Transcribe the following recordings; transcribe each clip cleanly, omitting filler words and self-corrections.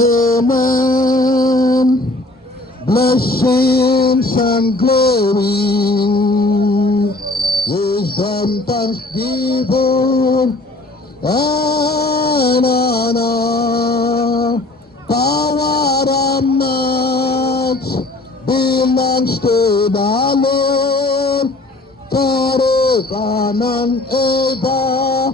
amen. Blessings and glory, wisdom, thanksgiving, and honor, power and might belongs to the Lord forever and ever.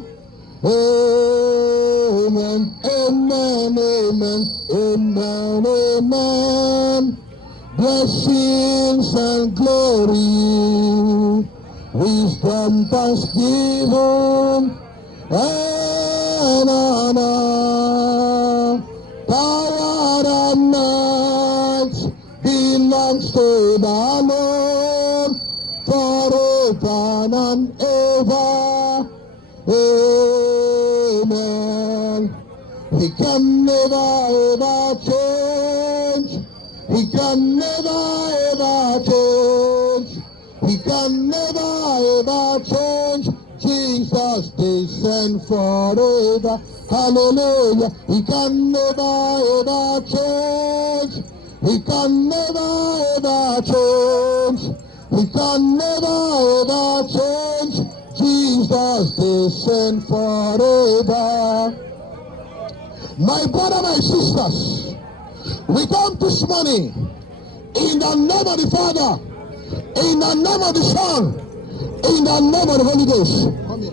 Amen, amen, amen, amen, amen. Blessings and glory, wisdom, thanksgiving, and honor, power and might belongs to the Lord forever and ever. Amen. He can never ever change. He can never ever change. He can never ever change. Jesus descend forever. Hallelujah. He can never ever change. He can never ever change. He can never ever change. Jesus descend forever. My brother, my sisters, we come this morning in the name of the Father, in the name of the Son, in the name of the Holy Ghost. Come here.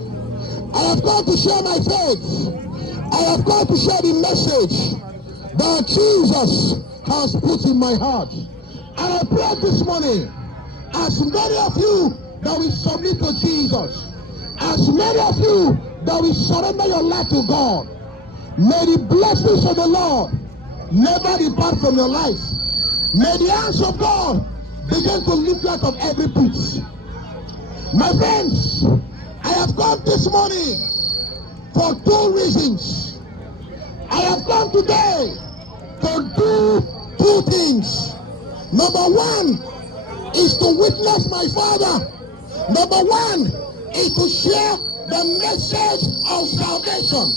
I have come to share my faith. I have come to share the message that Jesus has put in my heart. And I pray this morning, as many of you that will submit to Jesus, as many of you that will surrender your life to God, may the blessings of the Lord never depart from your life. May the hands of God begin to lift you out of every pit. My friends, I have come this morning for two reasons. I have come today to do two things. Number one is to witness my Father. Number one is to share the message of salvation.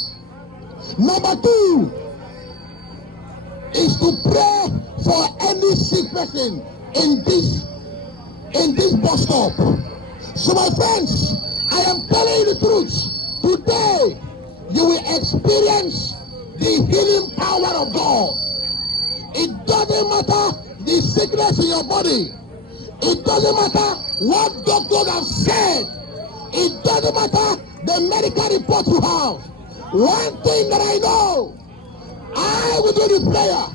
Number two is to pray for any sick person in this bus stop. So my friends, I am telling you the truth. Today, you will experience the healing power of God. It doesn't matter the sickness in your body. It doesn't matter what doctors have said. It doesn't matter the medical report you have. One thing that I know, I will do the prayer,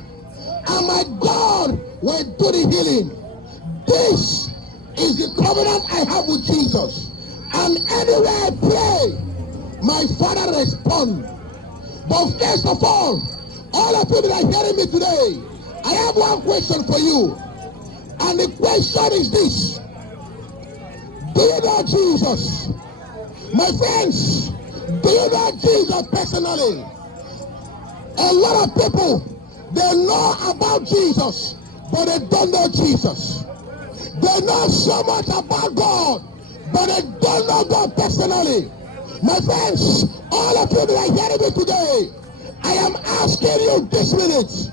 and my God will do the healing. This is the covenant I have with Jesus. And anywhere I pray, my Father responds. But first of all of you that are hearing me today, I have one question for you. And the question is this: do you know Jesus? My friends, do you know Jesus personally? A lot of people, they know about Jesus, but they don't know Jesus. They know so much about God, but they don't know God personally. My friends, all of you that are hearing me today, I am asking you this minute,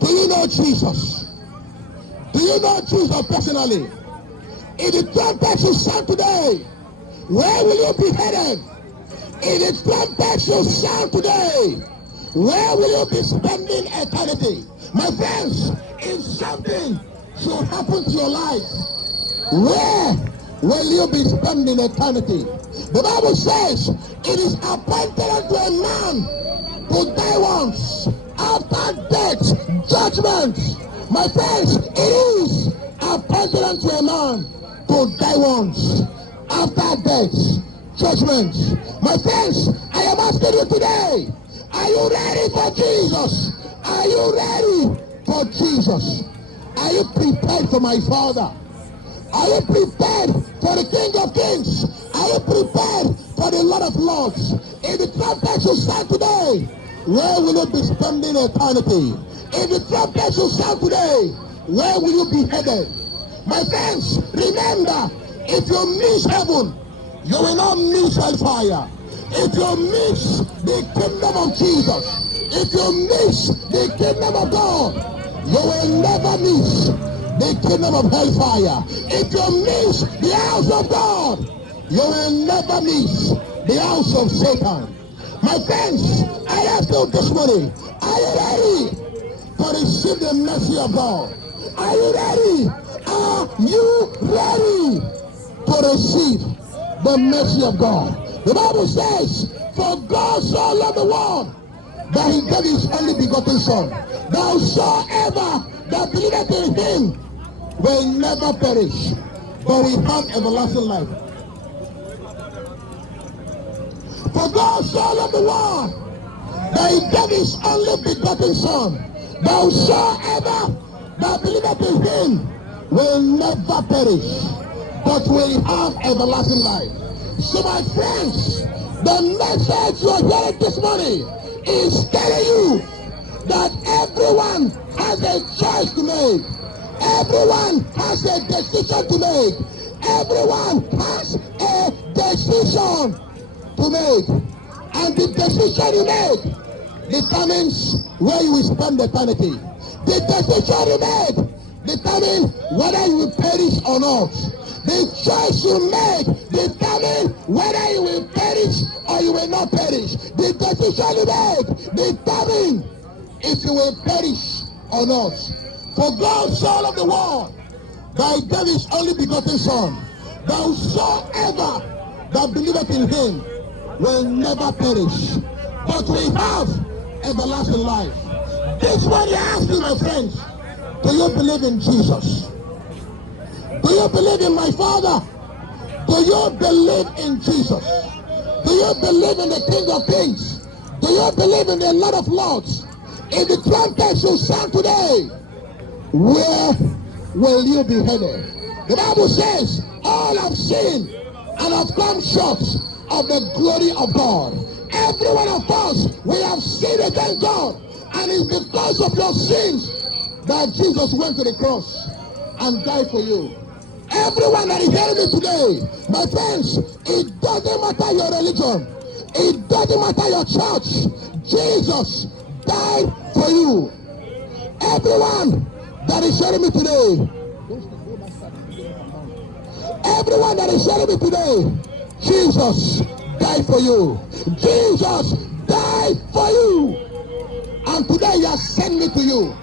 do you know Jesus? Do you know Jesus personally? If the trumpet should sound today, where will you be headed? If the trumpet should sound today, where will you be spending eternity? My friends, if something should happen to your life, where will you be spending eternity? The Bible says it is appointed unto a man to die once, after death, judgment. My friends, it is appointed unto a man to die once, after death, judgment. My friends, I am asking you today, are you ready for Jesus? Are you ready for Jesus? Are you prepared for my Father? Are you prepared for the King of Kings? Are you prepared for the Lord of Lords? If the trumpet should sound today, where will you be spending eternity? If the trumpet should sound today, where will you be headed? My friends, remember, if you miss heaven, you will not miss hellfire. If you miss the kingdom of Jesus, if you miss the kingdom of God, you will never miss the kingdom of hellfire. If you miss the house of God, you will never miss the house of Satan. My friends, I ask you this morning, are you ready to receive the mercy of God? Are you ready? Are you ready to receive the mercy of God? The Bible says, for God so loved the world that he gave his only begotten Son, that whosoever that believeth in him will never perish, but will have everlasting life. For God so loved the world that he gave his only begotten Son, that whosoever that believeth in him will never perish, but will have everlasting life. So my friends, the message you are hearing this morning is telling you that everyone has a choice to make. Everyone has a decision to make. Everyone has a decision to make. And the decision you make determines where you will spend eternity. The decision you make determines whether you will perish or not. The choice you make determines whether you will perish or you will not perish. The decision you make determines if you will perish or not. For God so loved the world that he gave his only begotten Son, that whosoever that believeth in him will never perish, but will have everlasting life. This one you ask me, my friends, do you believe in Jesus? Do you believe in my Father? Do you believe in Jesus? Do you believe in the King of Kings? Do you believe in the Lord of Lords? If the trumpet should sound today, where will you be headed? The Bible says, all have sinned and have come short of the glory of God. Every one of us, we have sinned against God. And it's because of your sins that Jesus went to the cross and died for you. Everyone that is hearing me today, my friends, it doesn't matter your religion. It doesn't matter your church. Jesus died for you. Everyone that is hearing me today, everyone that is hearing me today, Jesus died for you. Jesus died for you. And today he has sent me to you.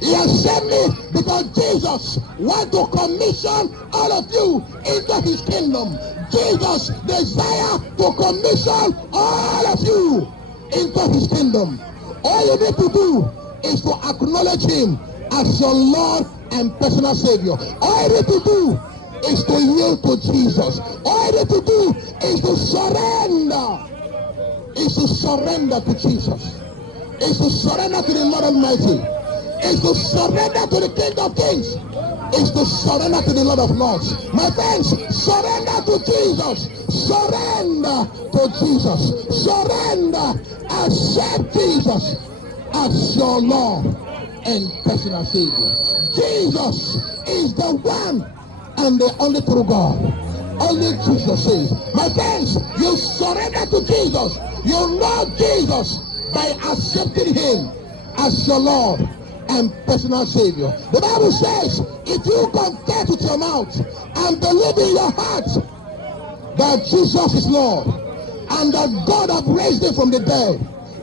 He has sent me because Jesus wants to commission all of you into his kingdom. Jesus desires to commission all of you into his kingdom. All you need to do is to acknowledge him as your Lord and personal Savior. All you need to do is to yield to Jesus. All you need to do is to surrender. Is to surrender to Jesus. Is to surrender to the Lord Almighty. Is to surrender to the King of Kings. Is to surrender to the Lord of Lords. My friends, surrender to Jesus. Surrender to Jesus. Surrender. Accept Jesus as your Lord and personal Savior. Jesus is the one and the only true God. Only Jesus says. My friends, you surrender to Jesus. You know Jesus by accepting him as your Lord and personal Savior. The Bible says, if you confess with your mouth and believe in your heart that Jesus is Lord and that God has raised him from the dead,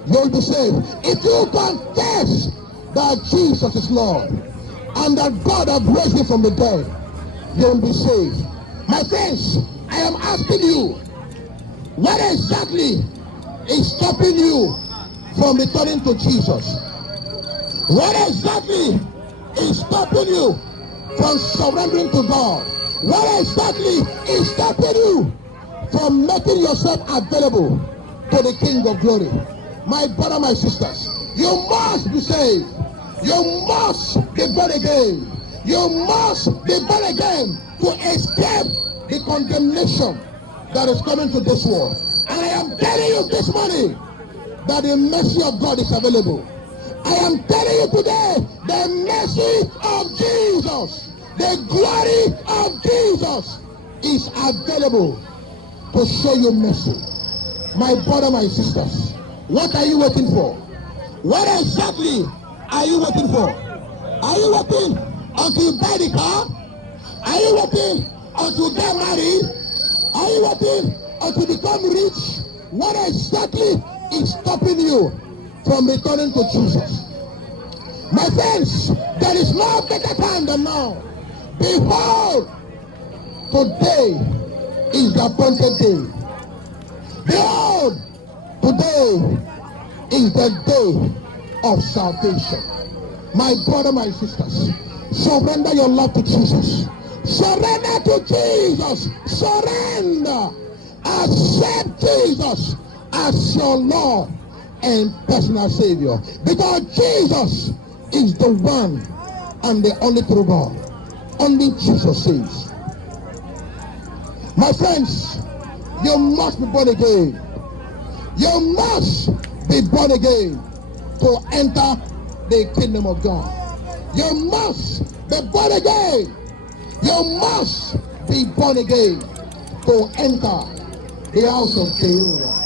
you'll be saved. If you confess that Jesus is Lord and that God has raised him from the dead, you'll be saved. My friends, I am asking you, what exactly is stopping you from returning to Jesus? What exactly is stopping you from surrendering to God? What exactly is stopping you from making yourself available to the King of Glory? My brother, my sisters, you must be saved. You must be born again. You must be born again to escape the condemnation that is coming to this world. And I am telling you this morning that the mercy of God is available. I am telling you today, the mercy of Jesus, the glory of Jesus is available to show you mercy. My brother, my sisters, what are you waiting for? What exactly are you waiting for? Are you waiting until you buy the car? Are you waiting until you get married? Are you waiting until you become rich? What exactly is stopping you from returning to Jesus? My friends, there is no better time than now. Behold, today is the appointed day. Behold, today is the day of salvation. My brother, my sisters, surrender your love to Jesus. Surrender to Jesus. Surrender. Accept Jesus as your Lord and personal Savior. Because Jesus is the one and the only true God. Only Jesus saves. My friends, you must be born again. You must be born again to enter the kingdom of God. You must be born again. You must be born again to enter the house of Jehovah.